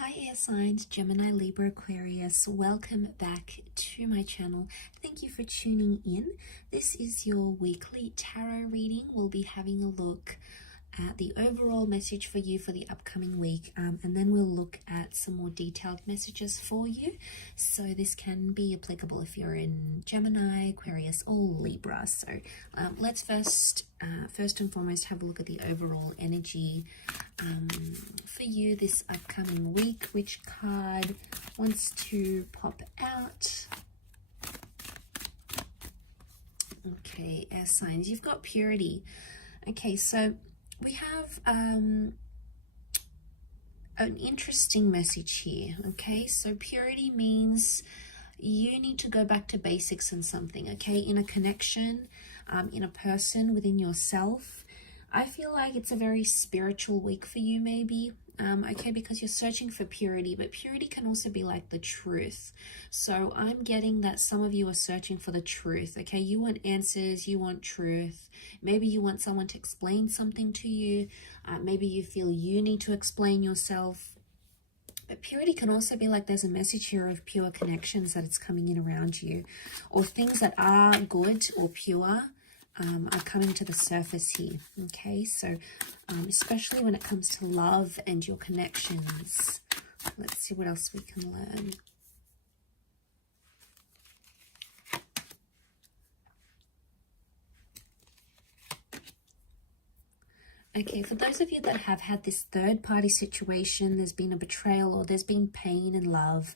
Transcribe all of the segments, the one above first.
Hi air signs, Gemini, Libra, Aquarius. Welcome back to my channel. Thank you for tuning in. This is your weekly tarot reading. We'll be having a look at the overall message for you for the upcoming week, and then we'll look at some more detailed messages for you. So this can be applicable if you're in Gemini, Aquarius, or Libra. So let's first and foremost have a look at the overall energy for you this upcoming week. Which card wants to pop out? Okay, air signs, you've got purity. Okay, so we have an interesting message here. Okay, so purity means you need to go back to basics in something, okay, in a connection, in a person, within yourself. I feel like it's a very spiritual week for you, maybe. Okay, because you're searching for purity, but purity can also be like the truth. So I'm getting that some of you are searching for the truth. Okay, you want answers, you want truth. Maybe you want someone to explain something to you. Maybe you feel you need to explain yourself. But purity can also be like there's a message here of pure connections that it's coming in around you, or things that are good or pure are coming to the surface here. Okay, so especially when it comes to love and your connections. Let's see what else we can learn. Okay, for those of you that have had this third-party situation, there's been a betrayal or there's been pain in love.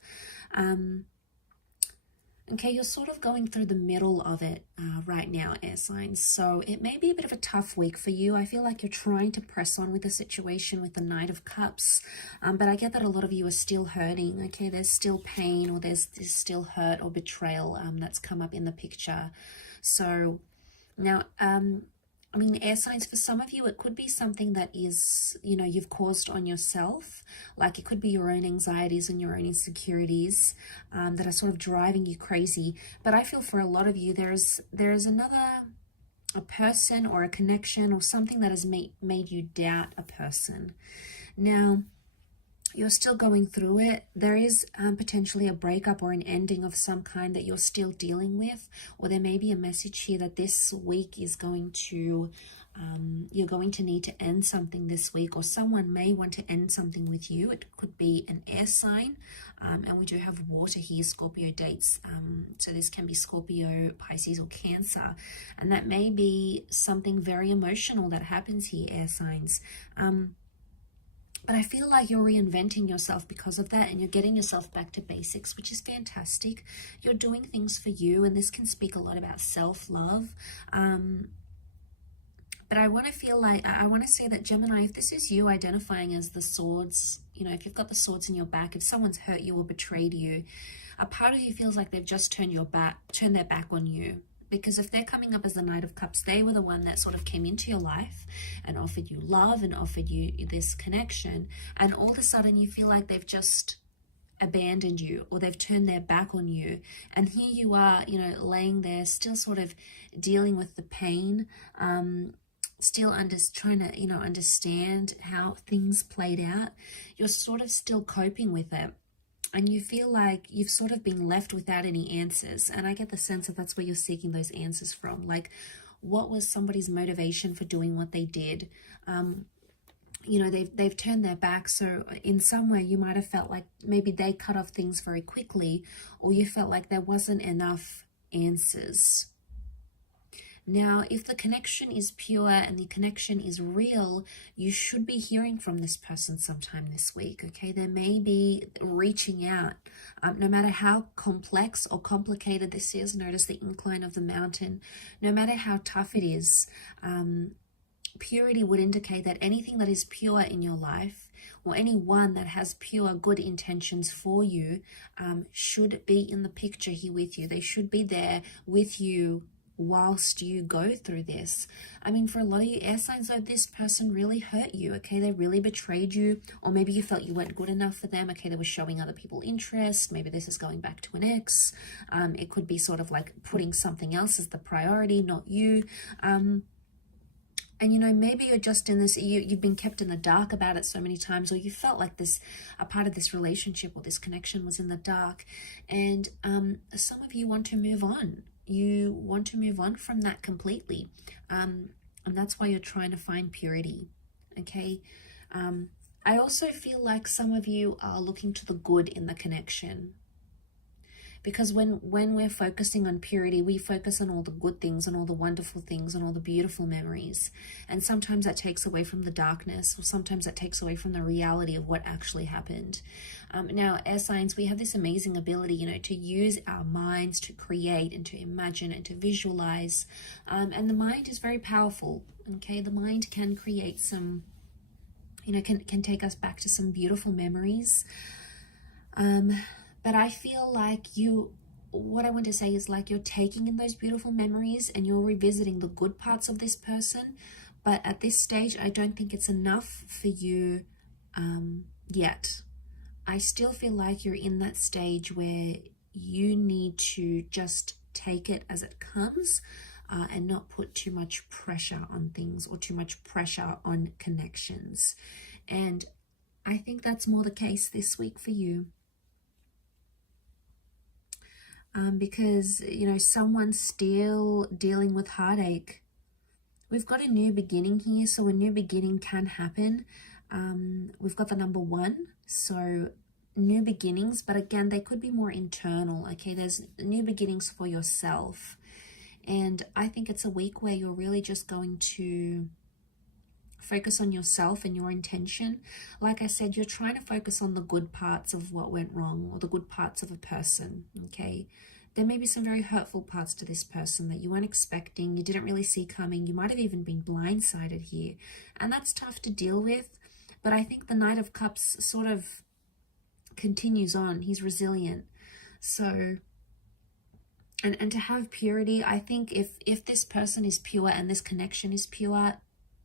Okay, you're sort of going through the middle of it right now, air signs. So it may be a bit of a tough week for you. I feel like you're trying to press on with the situation with the Knight of Cups. But I get that a lot of you are still hurting. Okay, there's still pain, or there's still hurt or betrayal that's come up in the picture. So now, I mean, air signs, for some of you, it could be something that is, you know, you've caused on yourself. Like it could be your own anxieties and your own insecurities that are sort of driving you crazy. But I feel for a lot of you, there's a person or a connection or something that has made you doubt a person. Now, you're still going through it. There is potentially a breakup or an ending of some kind that you're still dealing with, or there may be a message here that this week is going to, you're going to need to end something this week, or someone may want to end something with you. It could be an air sign, and we do have water here, Scorpio dates, so this can be Scorpio, Pisces, or Cancer, and that may be something very emotional that happens here, air signs. But I feel like you're reinventing yourself because of that, and you're getting yourself back to basics, which is fantastic. You're doing things for you, and this can speak a lot about self-love. But I want to say that, Gemini, if this is you identifying as the swords, you know, if you've got the swords in your back, if someone's hurt you or betrayed you, a part of you feels like they've just turned their back on you. Because if they're coming up as the Knight of Cups, they were the one that sort of came into your life and offered you love and offered you this connection. And all of a sudden you feel like they've just abandoned you, or they've turned their back on you. And here you are, you know, laying there still sort of dealing with the pain, still trying to, you know, understand how things played out. You're sort of still coping with it. And you feel like you've sort of been left without any answers. And I get the sense that that's where you're seeking those answers from. Like, what was somebody's motivation for doing what they did? You know, they've turned their back. So in some way you might have felt like maybe they cut off things very quickly, or you felt like there wasn't enough answers. Now, if the connection is pure and the connection is real, you should be hearing from this person sometime this week, okay? They may be reaching out. No matter how complex or complicated this is, notice the incline of the mountain. No matter how tough it is, purity would indicate that anything that is pure in your life, or anyone that has pure good intentions for you, should be in the picture here with you. They should be there with you whilst you go through this. I mean, for a lot of you air signs, though, this person really hurt you, okay? They really betrayed you, or maybe you felt you weren't good enough for them, okay? They were showing other people interest. Maybe this is going back to an ex. It could be sort of like putting something else as the priority, not you. And, you know, maybe you're just in this, you've been kept in the dark about it so many times, or you felt like a part of this relationship or this connection was in the dark. And some of you want to move on. You want to move on from that completely. And that's why you're trying to find purity. Okay. I also feel like some of you are looking to the good in the connection. Because when we're focusing on purity, we focus on all the good things and all the wonderful things and all the beautiful memories. And sometimes that takes away from the darkness, or sometimes that takes away from the reality of what actually happened. Now, air signs, we have this amazing ability, you know, to use our minds to create and to imagine and to visualize. And the mind is very powerful, okay? The mind can create some, you know, can take us back to some beautiful memories. But I feel like what I want to say is like you're taking in those beautiful memories and you're revisiting the good parts of this person. But at this stage, I don't think it's enough for you yet. I still feel like you're in that stage where you need to just take it as it comes and not put too much pressure on things or too much pressure on connections. And I think that's more the case this week for you. Because, you know, someone's still dealing with heartache. We've got a new beginning here, so a new beginning can happen. We've got the number 1, so new beginnings, but again, they could be more internal, okay? There's new beginnings for yourself. And I think it's a week where you're really just going to focus on yourself and your intention. Like I said, you're trying to focus on the good parts of what went wrong or the good parts of a person, okay? There may be some very hurtful parts to this person that you weren't expecting, you didn't really see coming, you might have even been blindsided here. And that's tough to deal with, but I think the Knight of Cups sort of continues on. He's resilient. So, and to have purity, I think if this person is pure and this connection is pure,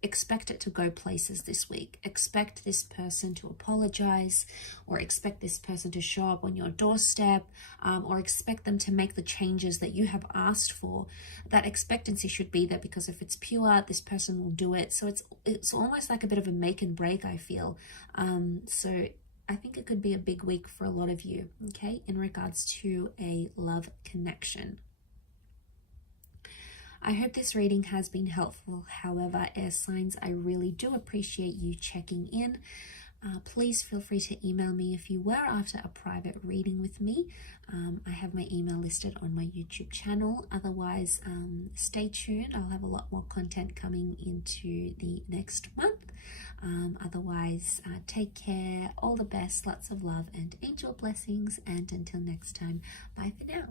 expect it to go places this week. Expect this person to apologize, or expect this person to show up on your doorstep, or expect them to make the changes that you have asked for. That expectancy should be there, because if it's pure, this person will do it. So it's almost like a bit of a make and break, I feel. So I think it could be a big week for a lot of you, okay, in regards to a love connection. I hope this reading has been helpful. However, air signs, I really do appreciate you checking in. Please feel free to email me if you were after a private reading with me. I have my email listed on my YouTube channel. Otherwise, stay tuned. I'll have a lot more content coming into the next month. Otherwise, take care. All the best. Lots of love and angel blessings. And until next time, bye for now.